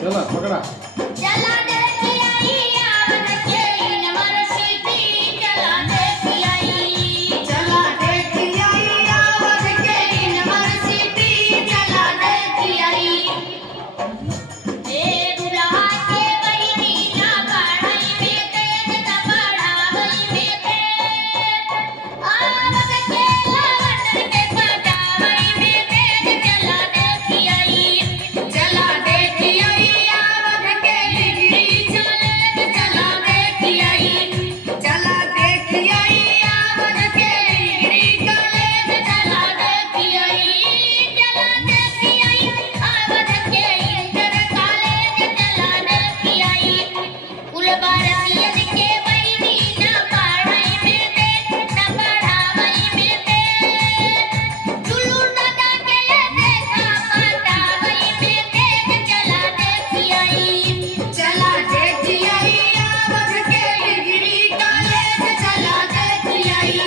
चला पकड़ा। चला देखी आई आवत के यूनिवर्सिटी, चला देखी आई, चला देखी आई आवत के यूनिवर्सिटी, चला देखी आई। ए दुल्हा के बहिनी ना पढ़ाई में तेज, ना पढ़ावई में तेज, आवत के लवंडर के पटावई में तेज, चला देखी आई, चला देखी आई आवत के डिग्री कॉलेज, चला देखी आई, चला देखी आई आवत के डिग्री कॉलेज, चला देखी आई, चला देखी आई आवत के इंटर कॉलेज, चला देखी आई। कुल भारतीयन के बहिनी ना पढ़ाई में तेज, ना पढ़ावई में तेज, चुलू दादा के देखा पटावई में तेज, चला देखी आई, चला देखी आई आवत के डिग्री कॉलेज, चला देखी आई,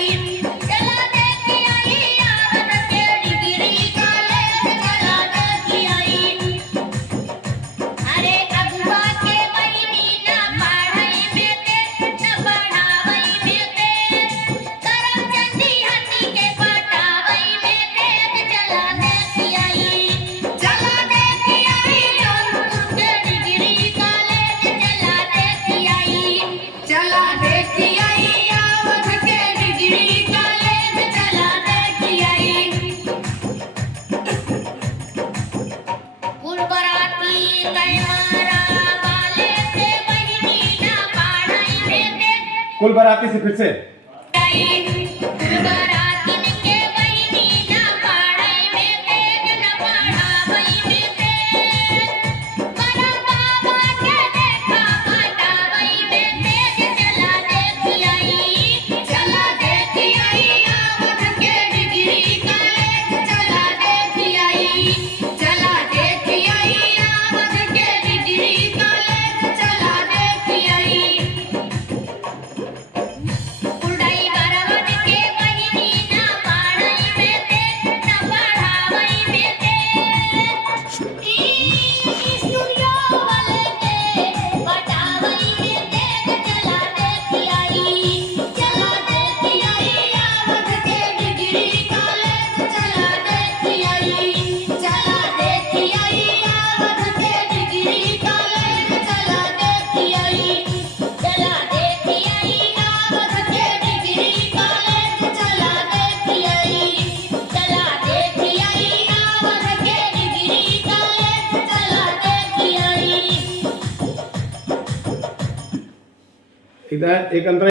चला देखी आई आवत के डिग्री कॉलेज, चला देखी आई। अरे अगुआ के बहिनी ना पढ़ाई में तेज, ना पढ़ावई में तेज, करमचंदी हंसी के पटावई में तेज, चला देखी आई, चला देखी आई जौनपुर के डिग्री कॉलेज, चला देखी आई, चला देखी आई आवत के डिग्री कॉलेज, चला देखी आई। गुरबराती कैमरा वाले से बहिनी ना पढ़ाई में तेज, कुल बराती से फिर से। गुरबराती के बहिनी ना पढ़ाई में तेज, ना पढ़ावई में तेज, करम बाबा के देखा पटावई में तेज, चला देखी आई, चला देखी आई आवत के डिग्री कॉलेज, चला देखी आई, चला देखी आई आवत के डिग्री कॉलेज, चला देखी आई। कुलडाई बरवन के बहिनी ना पढ़ाई में तेज, ना पढ़ावई में तेज, ई स्टूडियो वाले के पटावई में तेज, चला देखी आई, चला देखी आई आवत के डिग्री कॉलेज, चला देखी आई, चला देखी आई आवत के डिग्री कॉलेज, चला देखी आई, चला देखी आई आवत के डिग्री कॉलेज, चला देखी आई, चला देखी आई आवत के डिग्री कॉलेज, चला देखी आई। इधर एक अंतर